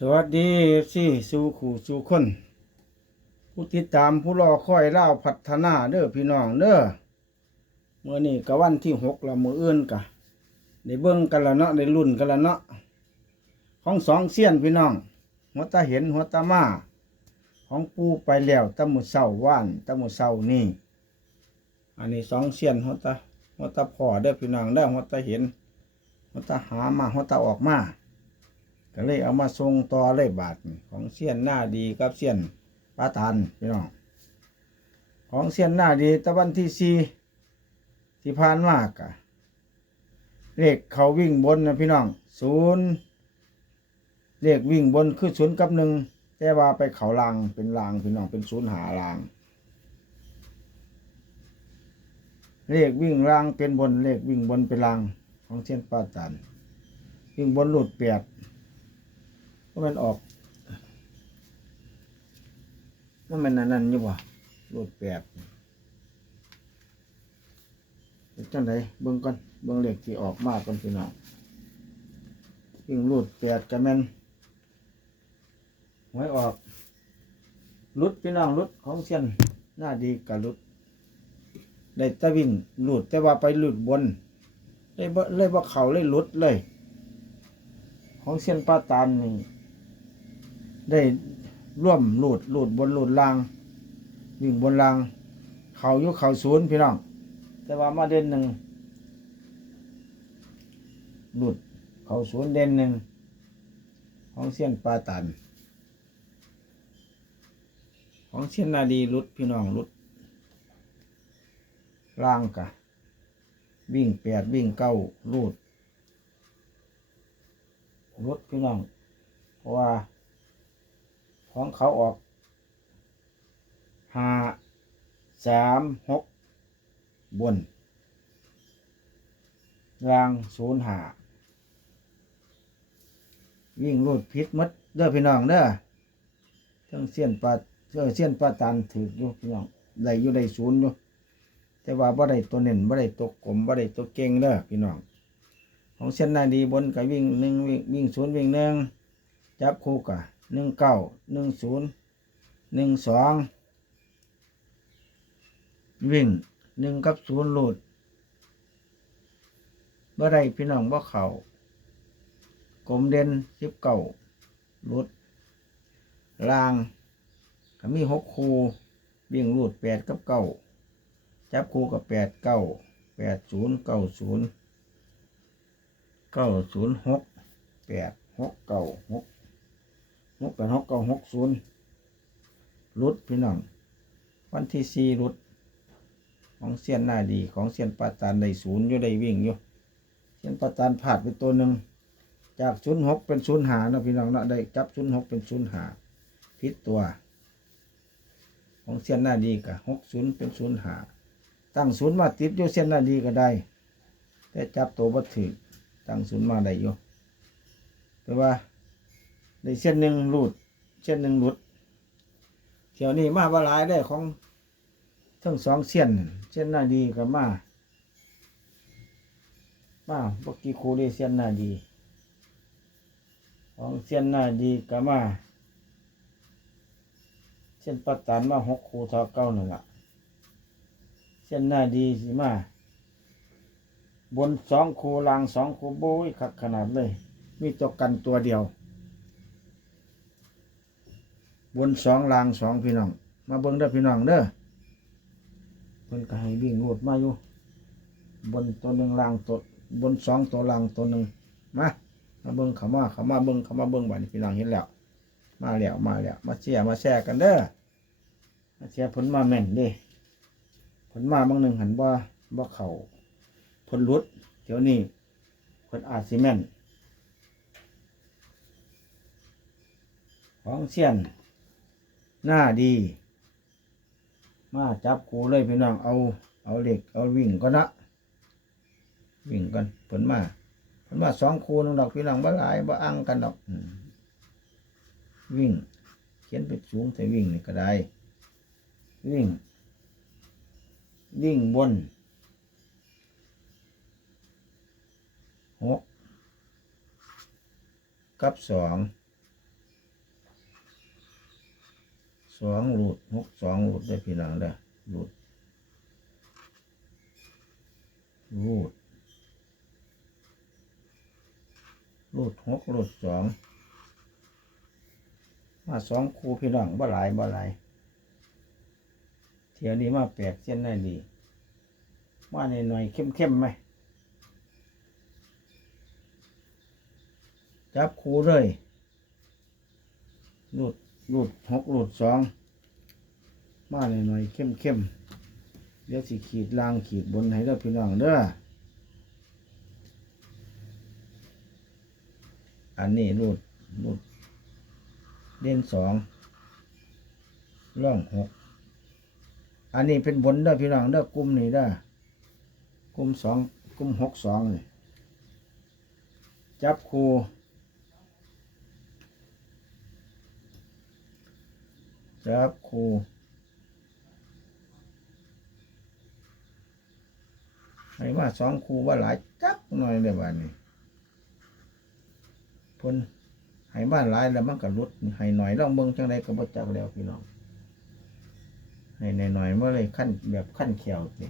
สวัสดีสี่สู่ขู่สู่คน ผู้ติดตามผู้รอคอยเล่าพัฒนาเด้อพี่น้องเด้อเมื่อนี้ก็วันที่หกละมืออื่นกะได้เบิ่งกันและเนาะได้รุ่นกันและเนาะของสองเสี้ยนพี่น้อง หัวตาเห็นหัวตามา ของปูไปแล้วตะมุเศร้าว่านตะมุเศร้านี่ อันนี้สองเสี้ยนหัวตาหัวตาพ่อเด้อพี่น้องเด้อหัวตาเห็นหัวตาหามาหัวตาออกมา ก็เลยเอามาส่งต่อเลยบาทของเสี้ยนหน้าดีกับเสี้ยนปาตันพี่น้องของเสี้ยนหน้าดีตะวันที่สี่ที่ผ่านมากอะเลขเขาวิ่งบนนะพี่น้องศูนย์เลขวิ่งบนคือศูนย์กับหนึ่งแต่ว่าไปเขาลางเป็นลางพี่น้องเป็นศูนย์หาลางเลขวิ่งลางเป็นบนเลขวิ่งบนเป็นลางของเสี้ยนปาตันวิ่งบนหลุดเปีย ดก็มันออกว่ามันนั่นนั่นอยู่บ่รูดแปดจังไดเบิ่งก่อนเบิ่งเลขที่ออกมากก่อนพี่น้องวิ่งรูดแปดกันแม่นหวยออกรุดพี่น้องรุดของเซียนหน้าดีกับรุดได้ตะวิ่งรูดแต่ว่าไปรูดบนเลยบ่เลยบ่เขาเลยรุดเลย ของเซียนป้าตานนี่ ได้ร่วมหลุดหลุดบนหลุดลางวิ่งบนลาง เขายุเขาศูนย์พี่น้อง แต่ว่ามาเด่นหนึ่งหลุดเขาศูนย์เด่นหนึ่งของเสี้ยนปลาตัน ของเสี้ยนนาดีหลุดพี่น้องหลุดล่างกะ วิ่งแปดวิ่งเก้าลูดหลุดพี่น้อง เพราะว่า ของเขาออกห้าสามหกบนรางศูนย์หาวิ่งรูดพิษหมดเด้อพี่น้องเด้อเทั้งเสี้ยนปลาเทั้งเสี้ยนปลาตันถืออยู่พี่น้องได้อยู่ได้ศูนย์อยู่แต่ว่าบ่ได้ตัวเน่นบ่ได้ตัวกลมบ่ได้ตัวเก่งเด้อพี่น้อง ของเส้นหน้าดีบนก็วิ่งหนึ่งวิ่งวิ่งศูนย์วิ่งหนึ่งจับคู่กะ หนึ่งเก้าหนึ่งศูนย์หนึ่งสองวิ่งหนึ่งกับศูนย์หลุดบ่ได้พี่น้องบ่เข่ากลมเด่นสิบเก้าหลุดลางก็มีหกคูวิ่งหลุดแปดกับเก้าจับคูกับแปดเก้าแปดศูนย์เก้าศูนย์เก้าศูนย์หกแปดหกเก้าหก หกแปดหกเก้าหกศูนย์รุดพี่น้อง วันที่สี่รุด ของเสี้ยนหน้าดีของเสี้ยนปาตานได้ศูนย์อยู่ได้วิ่งอยู่เสี้ยนปาตานผาดไปตัวหนึ่งจากศูนย์หกเป็นศูนย์หานะพี่น้องเนาะได้จับศูนย์หกเป็นศูนย์หาพิษตัว ของเสี้ยนหน้าดีกับหกศูนย์เป็นศูนย์หาตั้งศูนย์มาติดอยู่เสี้ยนหน้าดีก็ได้ แต่จับตัวบัตถือตั้งศูนย์มาได้อยู่แต่ว่า ในเส้นหนึ่งหลุดเส้นหนึ่งหลุดเที่ยวนี้มาบาหลายได้ของทั้งสองเส้นเส้นหน้าดีกับมามาบกี่คูได้เส้นหน้าดีของเส้นหน้าดีกับมาเส้นปัตตานมาหกคูท่าเก้าหนึ่งละเส้นหน้าดีสิมาบนสองคูลางสองคูโบยขักขนาดเลย มีตัวกันตัวเดียว บนสองลางสองพี่น้อง มาเบิ้งเด้อพี่น้องเด้อเพิ่นก็ให้วิ่งรูดมาอยู่ บนตัวหนึ่งลางตัวบนสองตัวลางตัวหนึ่งมามาเบิ้งเขามาเขามาเบิ้งเขามาเบิ้งบัดนี้พี่น้องเห็นแล้ว มาแล้วมาแล้วมาเชียร์มาแชร์กันเด้อมาเชียร์ผลมาแม่นเด้ผลมาบางหนึ่งหันว่าว่าเขาผลรุดเดี๋ยวนี้ผลอาจซีเมนต์ของเสียน หน้าดี มาจับกูเลยพี่น้องเอา เอาเหล็กเอาวิ่งก็นะวิ่งกันผลมาผลมาสองคูนึงดอกพี่น้องบ่หลายบ่อังกันดอกวิ่ง เขียนไปสูงแต่วิ่งนี่ก็ได้ วิ่ง วิ่งบนหกกับสอง สองหลุดหกสองหลุดได้พี่น้องเด้อหลุดหลุดหลุดหกหลุดสองมาสองคู่พี่น้องบ่หลายบ่หลายเที่ยวนี้มาแปลกเส้นได้ดีมาหน่อยๆเข้มๆไหมจับคู่เลยหลุด หลุดหกหลุดสองมาหน่อยๆเข้มๆเดี๋ยวสิขีดล่างขีดบนให้เด้อพี่น้องเด้ออันนี้หลุดหลุดเด่นสองร่องหกอันนี้เป็นบนเด้อพี่น้องเด้อกลุ่มนี้เด้อกลุ่มสองกลุ่มหกสองนี่จับคู่ จับคู่ให้มาสองคู่ว่าหลายจับหน่อยเลยวันนี้พ้นให้มาหลายแล้วมันก็ลดให้หน่อยลองเบิ่งจังไดก็บ่จักแล้วพี่น้องให้หน่อยๆมาเลยขั้นแบบขั้นเขียวสิ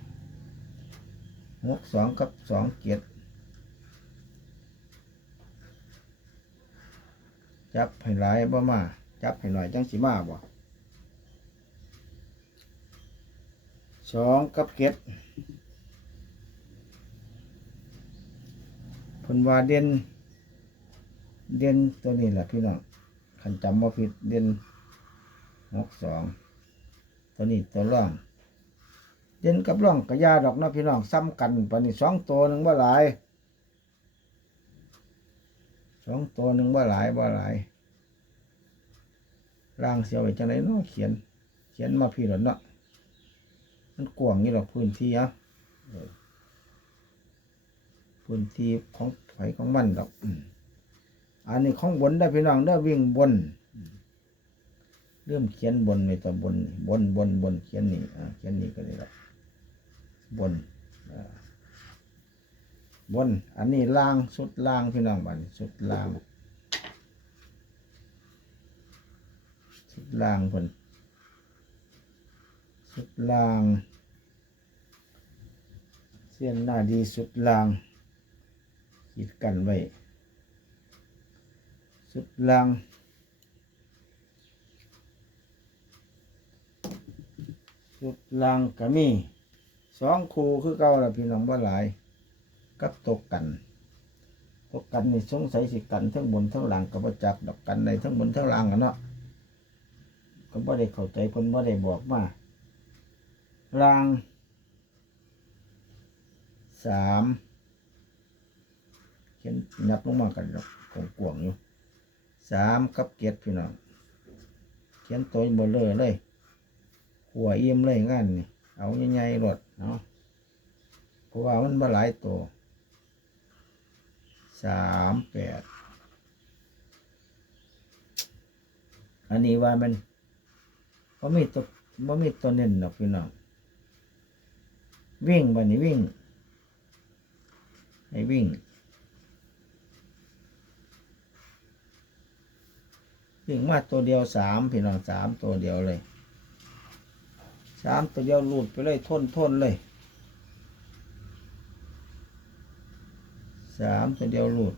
หกสองกับสองเกียรจับให้หลายบ่มา จับให้หน่อยจังสิมาบ่ สองกับเกียรเพิ่นว่าเด่นเด่นตัวนี้แหละพี่น้องคันจำว่าผิดเด่นหกสองตัวนี้ตัวร่องเด่นกับร่องกระยาดอกนะพี่น้องซ้ำกันปนนี้สองตัวหนึ่งบ่าหลายสองตัวหนึ่งบ่าหลายบ่าหลายร่างเสียวไว้จังไดเนาะเขียน เขียนมาพี่หลดเนาะ มันกว้างนี่หรอกพื้นที่อะพื้นที่ของไผของมันดอกอืมอันนี้ของบนได้พี่น้องได้วิ่งบน เริ่มเขียนบนในตัวบน บนบนบนเขียนนี่เขียนนี่ก็ได้ละบนบน อันนี้ล่างสุดล่างพี่น้องบันสุดล่าง สุดล่างเพิ่น สุดล่าง เส้นหน้าดีสุดล่างขีดกันไว้ สุดล่างสุดล่างก็มีสองคู่คือเก่าละพี่น้องบ่หลายกับตกกันตกกันนี่สงสัยสิกันทั้งบนทั้งหล่างกับประจักดอกกันในทั้งบนทั้งล่างกันเนาะก็บ่ได้เข้าใจเพิ่นบ่ได้บอกมา ล่างสามเขียนนับลงมากันดอกกวงอยู่สามกับเกียรติพี่น้องเขียนตัวเบลเลยเลยหัวเอี่ยมเลยงานนี่เอาใหญ่ๆรถเนาะเพราะว่ามันมาหลายตัวสามแปดอันนี้ว่ามันว่ามีตัวว่ามีตัวเน้นดอกพี่น้อง วิ่งบันนี้วิ่งให้วิ่ง วิ่งมาตัวเดียวสามพี่น้องสามตัวเดียวเลยสามตัวเดียวหลุดไปเลยทนทนเลยสามตัวเดียวหลุด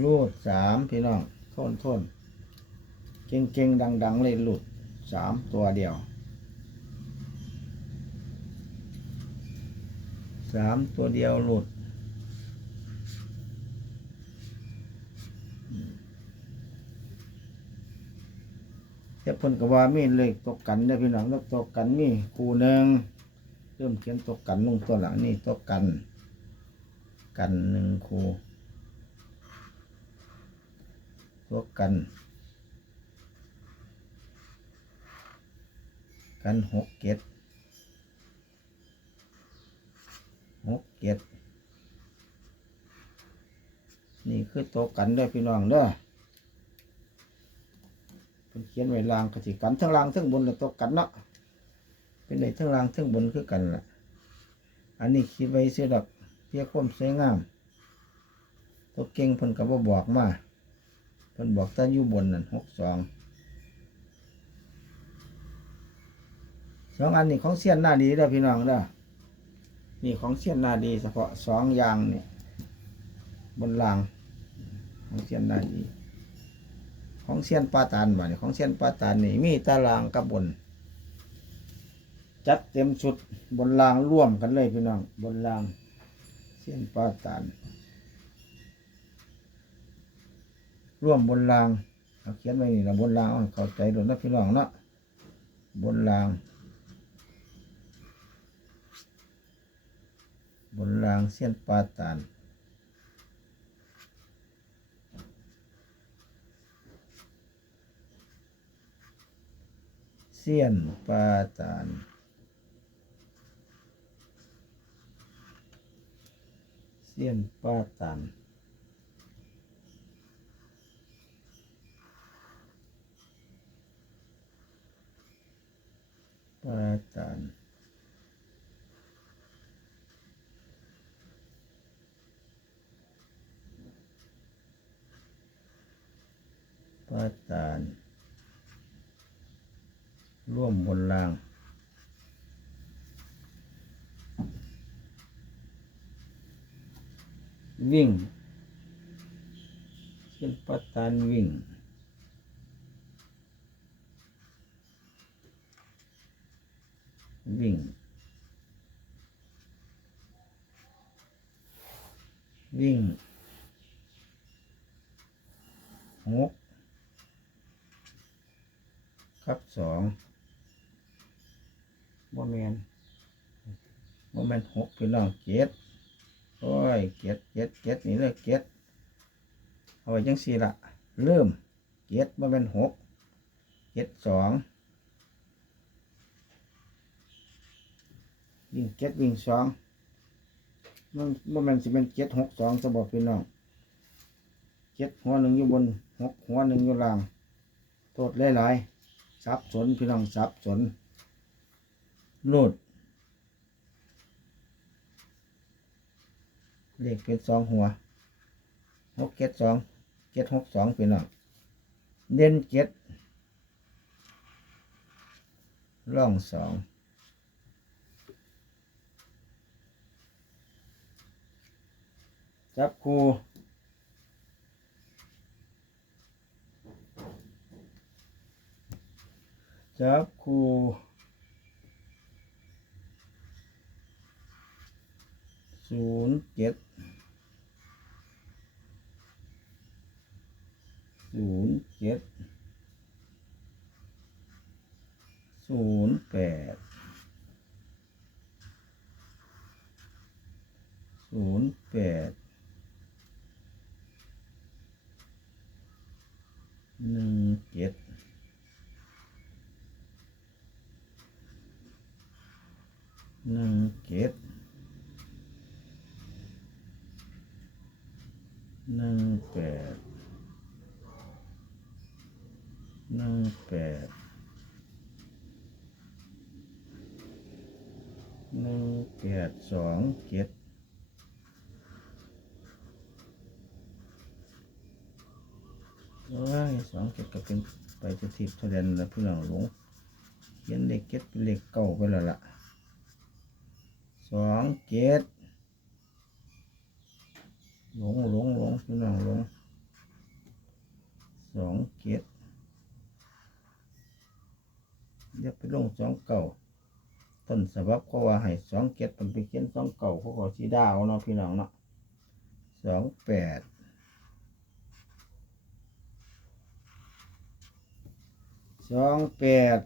หลุดสามพี่น้องทนทนเก่งเก่งดังดัง ๆ เลยหลุดสามตัวเดียว สามตัวเดียวหลุด แต่เพิ่นกว่ามีเลขตกกันเด้พี่น้องแล้วตกกันมีคู่หนึ่งเริ่มเขียนตกกันลงตัวหลังนี่ตกกัน กันหนึ่งคู่ตกกัน กันหกเกต หกเจ็ดนี่คือโตกันเด้อพี่น้องเด้อเป็นเขียนไว้ลางกสิกันทั้งลางทั้งบนแล้วโตกันเนาะเป็นในทั้งลางทั้งบนคือกันล่ะ อันนี้คิดไว้เสียดอกเพียความสวยงามตัวเก่งพิ่นกับว่าบอกมาพิ่นบอกตั้งอยู่บนนั่นหกสองสองอันนี้ของเสียนหน้าดีเด้อพี่น้องเด้อ นี่ของเสี้ยนนาดีเฉพาะสองอย่างเนี่ยบนรางของเสี้ยนนาดี ของเสี้ยนปาตานบ่เนี่ยของเสี้ยนปาตานนี่มีตารางกับบน จัดเต็มชุดบนรางร่วมกันเลยพี่น้องบนรางเสี้ยนปาตานร่วมบนรางเอาเขียนไว้นี่นะบนรางเข้าใจโดนนะพี่น้องเนาะบนราง บนรางเส้นปาตานเสี้ยนปาตานเสี้ยนปาตานปาตาน ปาตานร่วมบนรางวิ่งเช่นปาตานวิ่ง วิ่ง วิ่งหก ครับสองโมเมนโมเมนหกพี่น้องเจ็ดโอ้ยเจ็ดเจ็ดเจ็ดนี่เลยเจ็ดเอาไว้จังสี่ละเริ่มเจ็ดโมเมนหกเจ็ดสองวิ่งเจ็ดวิ่งสองมันโมเมนสิเป็นเจ็ดหกสองจะบอกพี่น้องเจ็ดหัวหนึ่งอยู่บนหกหัวหนึ่งอยู่ล่างโทษหลายๆ สับสนพี่น้องสับสนโลดเลขเป็นสองหัวหกเจ็ดสองเจ็ดหกสองพี่น้องเด่นเจ็ดร่องสองจับคู จับคูศูนย์เจ็ดศูนย์เจ็ดศูนย์แปดศูนย์แปดหนึ่งเจ็ด หนึ่งเจ็ดหนึ่งแปดหนึ่งแปดหนึ่งแปดสองเจ็ดโอ้ยสองเจ็ดก็เป็นไปจะทิพย์แสดงแล้วพี่น้องหลงเขียนเลขเจ็ดเป็นเลขเก้าไปแล้วล่ะ สองเจ็ดหลงหลงหลงพี่น้องหลงสองเจ็ดเดี๋ยวไปลงสองเก่าต้นสบับเขาว่าให้สองเจ็ดมันไปเขียนสองเก่าเขาก็สีดาวเนาะพี่น้องเนาะสองแปดสองแปด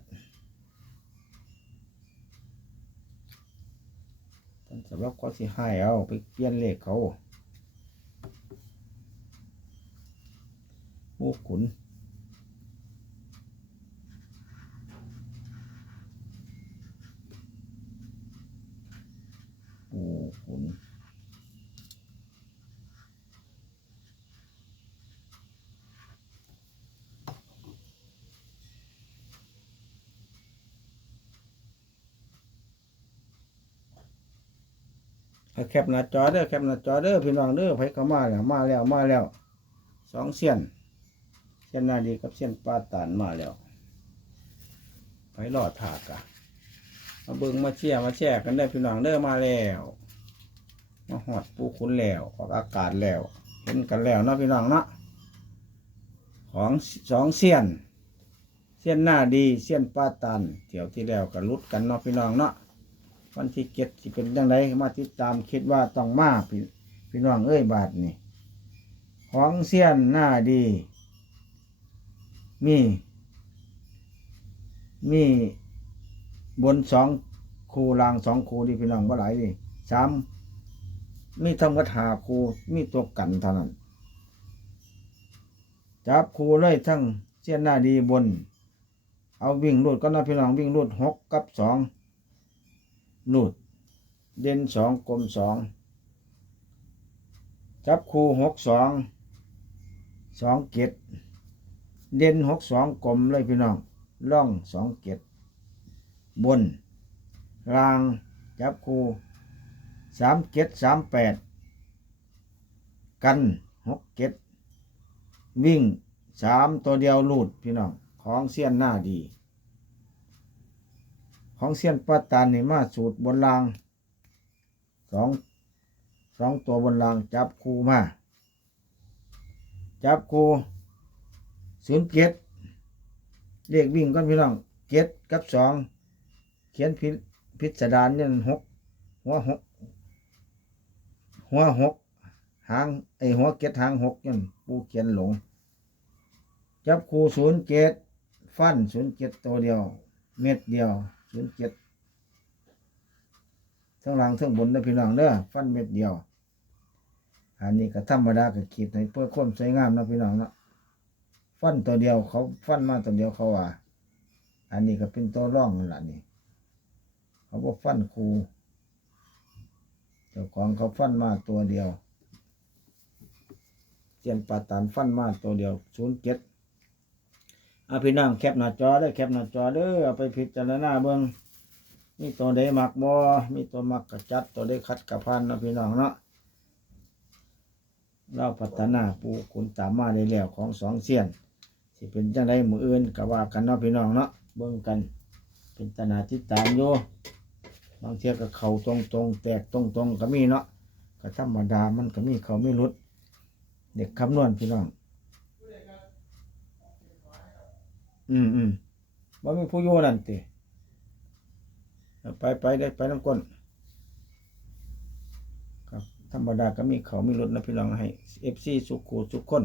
สำหรับเขาสิให้เอาไปเปลี่ยนเลขเขาผู้ขุนปูขุน แคปหน้าจอเด้อแคปหน้าจอเด้อพี่น้องเด้อไผเข้ามาแล้วมาแล้วมาแล้วสองเสี้ยนเสี้ยนนาดีกับเสี้ยนปาตานมาแล้วไผรอดถากอะมาเบิ่งมาเชียร์มาแชร์กันได้พี่น้องเด้อมาแล้วมาหอดปูคุณแล้วออกอากาศแล้ว เห็นกันแล้วเนาะพี่น้องเนาะของสองเสี้ยนเสี้ยนหน้าดีเสี้ยนป้าตันเที่ยวที่แล้วก็ลุดกันเนาะพี่น้องเนาะ วันที่เก็ดสิเป็นยังไงมาติดตามคิดว่าต้องมาพี่พี่น้องเอ้ยบาทนี่ของเสี้ยนหน้าดี มี มีบนสองคูลางสองคูดีพี่น้องบ่หลายดิสามมีธรรมกถาคูมีตัวกันเท่านั้นจับคูเลยทั้งเสี้ยนหน้าดีบน เอาวิ่งรูดก็นะพี่น้องวิ่งรูดหกกับสอง รูด เด่นสองกลมสอง จับคู่หกสอง สองเกตเด่นหกสองกลมเลยพี่น้อง ล่องสองเกตบน ราง จับคู่สามเกตสามแปด กันหกเกตวิ่งสามตัวเดียวลูดพี่น้อง ของเสี้ยนหน้าดี ของเสี้ยนปัตตานนี่มาสูตรบนรางสองสองตัวบนรางจับคูมา จับคูศูนย์เกตเรียกวิ่งก่อนพี่น้องเกตกับสองเขียนพิพิสดารเนี่ยหกหัวหกหัวหกหางไอหัวเกตหางหกเนี่ยปูเขียนหลง จับคูศูนย์เกตฟันศูนย์เกตตัวเดียว เม็ดเดียว ศูนย์เกตทั้งหลังทั้งบนนะพี่น้องเด้อฟันเม็ดเดียว อันนี้ก็ธรรมดาก็ขีดในเพื่อความสวยงามนะพี่น้องเนาะฟันตัวเดียวเขาฟันมาตัวเดียวเขาว่า อันนี้ก็เป็นตัวร่องนั่นแหละนี่ เขาบอกฟันคูเจ้าของเขาฟันมาตัวเดียวเจียนปาตานฟันมาตัวเดียวศูนย์เจ็ด อาพี่น้องแคปหน้าจอเด้อแคปหน้าจอเด้อเอาไปพิจารณาเบิ่งมีตัวใดมักบ่มีตัวมักกระจัดตัวใดคัดกระพันเนาะพี่น้องเนาะเราพัฒนาปูขุนตามมาได้แล้วของสองเสียนสิเป็นจังไดมืออื่นก็ว่ากันเนาะพี่น้องเนาะเบิ่งกัน เป็นตนาติดตามอยู่บางเทียก็เข่าตรงตรงแตกตรงตรงก็มีเนาะก็ธรรมดามันก็มีเขาไม่รุด เด็กคำนวณพี่น้อง อืมอืมว่ามีผู้อยู่นั่นติไปไปได้ไปน้ำก้นครับธรรมดาก็มีเขามีรถนะพี่น้องให้เอฟซีสุขูสุขคน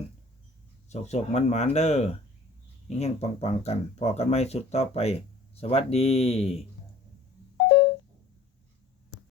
สกสกมันหมานเด้อยิ่งๆปังปังกัน พอกันไม่สุดต่อไป สวัสดี